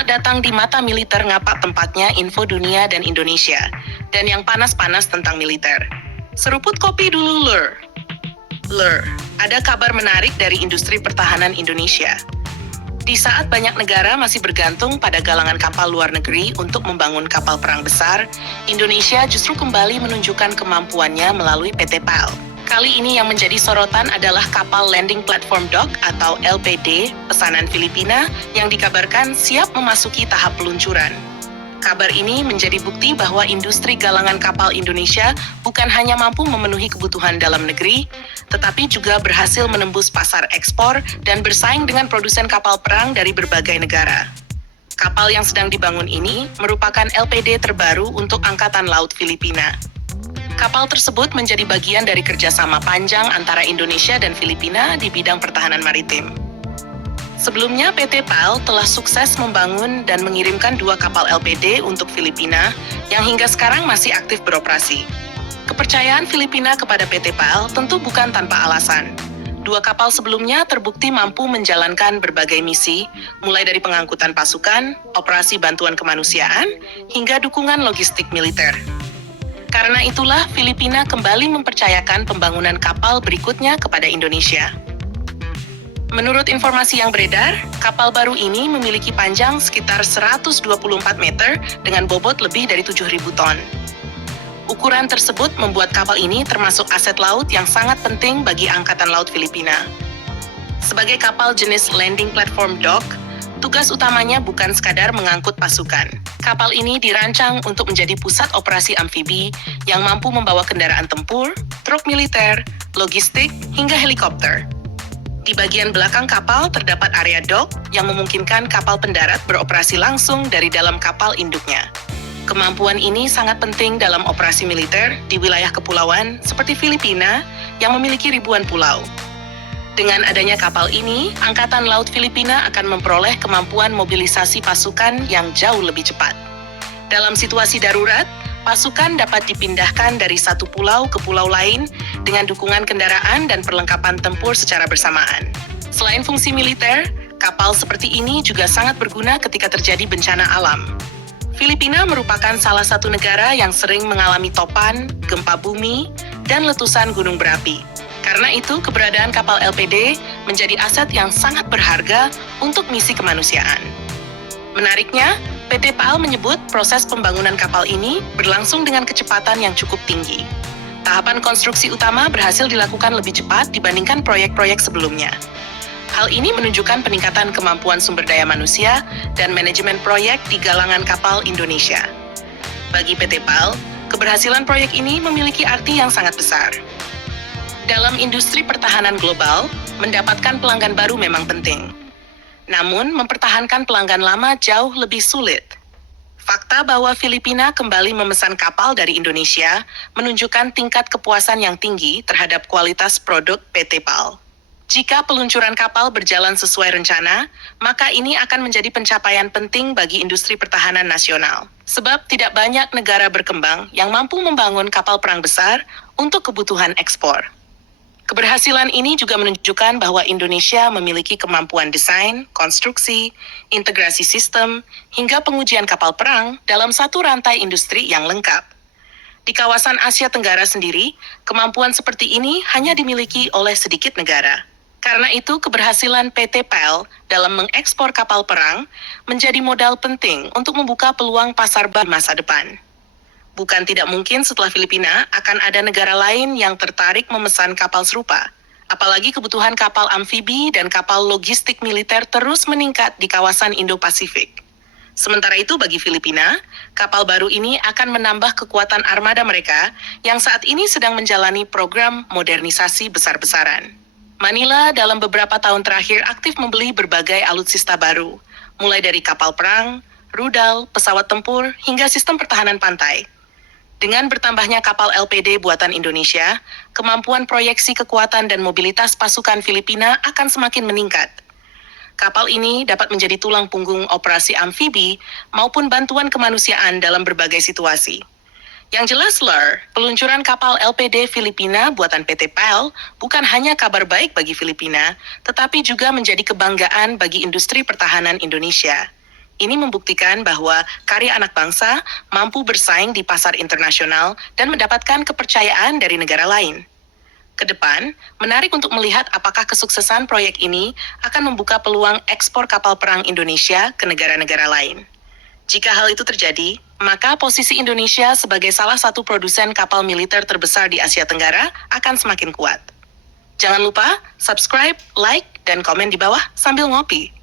Selamat datang di Mata Militer Ngapak, tempatnya info dunia dan Indonesia. Dan yang panas-panas tentang militer. Seruput kopi dulu, Lur. Lur, ada kabar menarik dari industri pertahanan Indonesia. Di saat banyak negara masih bergantung pada galangan kapal luar negeri untuk membangun kapal perang besar, Indonesia justru kembali menunjukkan kemampuannya melalui PT PAL. Kali ini yang menjadi sorotan adalah kapal Landing Platform Dock atau LPD pesanan Filipina yang dikabarkan siap memasuki tahap peluncuran. Kabar ini menjadi bukti bahwa industri galangan kapal Indonesia bukan hanya mampu memenuhi kebutuhan dalam negeri, tetapi juga berhasil menembus pasar ekspor dan bersaing dengan produsen kapal perang dari berbagai negara. Kapal yang sedang dibangun ini merupakan LPD terbaru untuk Angkatan Laut Filipina. Kapal tersebut menjadi bagian dari kerjasama panjang antara Indonesia dan Filipina di bidang pertahanan maritim. Sebelumnya, PT PAL telah sukses membangun dan mengirimkan 2 kapal LPD untuk Filipina yang hingga sekarang masih aktif beroperasi. Kepercayaan Filipina kepada PT PAL tentu bukan tanpa alasan. 2 kapal sebelumnya terbukti mampu menjalankan berbagai misi, mulai dari pengangkutan pasukan, operasi bantuan kemanusiaan, hingga dukungan logistik militer. Karena itulah, Filipina kembali mempercayakan pembangunan kapal berikutnya kepada Indonesia. Menurut informasi yang beredar, kapal baru ini memiliki panjang sekitar 124 meter dengan bobot lebih dari 7.000 ton. Ukuran tersebut membuat kapal ini termasuk aset laut yang sangat penting bagi Angkatan Laut Filipina. Sebagai kapal jenis Landing Platform Dock, tugas utamanya bukan sekadar mengangkut pasukan. Kapal ini dirancang untuk menjadi pusat operasi amfibi yang mampu membawa kendaraan tempur, truk militer, logistik, hingga helikopter. Di bagian belakang kapal terdapat area dock yang memungkinkan kapal pendarat beroperasi langsung dari dalam kapal induknya. Kemampuan ini sangat penting dalam operasi militer di wilayah kepulauan seperti Filipina yang memiliki ribuan pulau. Dengan adanya kapal ini, Angkatan Laut Filipina akan memperoleh kemampuan mobilisasi pasukan yang jauh lebih cepat. Dalam situasi darurat, pasukan dapat dipindahkan dari satu pulau ke pulau lain dengan dukungan kendaraan dan perlengkapan tempur secara bersamaan. Selain fungsi militer, kapal seperti ini juga sangat berguna ketika terjadi bencana alam. Filipina merupakan salah satu negara yang sering mengalami topan, gempa bumi, dan letusan gunung berapi. Karena itu, keberadaan kapal LPD menjadi aset yang sangat berharga untuk misi kemanusiaan. Menariknya, PT PAL menyebut proses pembangunan kapal ini berlangsung dengan kecepatan yang cukup tinggi. Tahapan konstruksi utama berhasil dilakukan lebih cepat dibandingkan proyek-proyek sebelumnya. Hal ini menunjukkan peningkatan kemampuan sumber daya manusia dan manajemen proyek di galangan kapal Indonesia. Bagi PT PAL, keberhasilan proyek ini memiliki arti yang sangat besar. Dalam industri pertahanan global, mendapatkan pelanggan baru memang penting. Namun, mempertahankan pelanggan lama jauh lebih sulit. Fakta bahwa Filipina kembali memesan kapal dari Indonesia menunjukkan tingkat kepuasan yang tinggi terhadap kualitas produk PT PAL. Jika peluncuran kapal berjalan sesuai rencana, maka ini akan menjadi pencapaian penting bagi industri pertahanan nasional. Sebab tidak banyak negara berkembang yang mampu membangun kapal perang besar untuk kebutuhan ekspor. Keberhasilan ini juga menunjukkan bahwa Indonesia memiliki kemampuan desain, konstruksi, integrasi sistem, hingga pengujian kapal perang dalam satu rantai industri yang lengkap. Di kawasan Asia Tenggara sendiri, kemampuan seperti ini hanya dimiliki oleh sedikit negara. Karena itu, keberhasilan PT PAL dalam mengekspor kapal perang menjadi modal penting untuk membuka peluang pasar baru masa depan. Bukan tidak mungkin setelah Filipina akan ada negara lain yang tertarik memesan kapal serupa. Apalagi kebutuhan kapal amfibi dan kapal logistik militer terus meningkat di kawasan Indo-Pasifik. Sementara itu bagi Filipina, kapal baru ini akan menambah kekuatan armada mereka yang saat ini sedang menjalani program modernisasi besar-besaran. Manila dalam beberapa tahun terakhir aktif membeli berbagai alutsista baru, mulai dari kapal perang, rudal, pesawat tempur, hingga sistem pertahanan pantai. Dengan bertambahnya kapal LPD buatan Indonesia, kemampuan proyeksi kekuatan dan mobilitas pasukan Filipina akan semakin meningkat. Kapal ini dapat menjadi tulang punggung operasi amfibi maupun bantuan kemanusiaan dalam berbagai situasi. Yang jelas, Lur, peluncuran kapal LPD Filipina buatan PT PAL bukan hanya kabar baik bagi Filipina, tetapi juga menjadi kebanggaan bagi industri pertahanan Indonesia. Ini membuktikan bahwa karya anak bangsa mampu bersaing di pasar internasional dan mendapatkan kepercayaan dari negara lain. Ke depan, menarik untuk melihat apakah kesuksesan proyek ini akan membuka peluang ekspor kapal perang Indonesia ke negara-negara lain. Jika hal itu terjadi, maka posisi Indonesia sebagai salah satu produsen kapal militer terbesar di Asia Tenggara akan semakin kuat. Jangan lupa subscribe, like, dan komen di bawah sambil ngopi.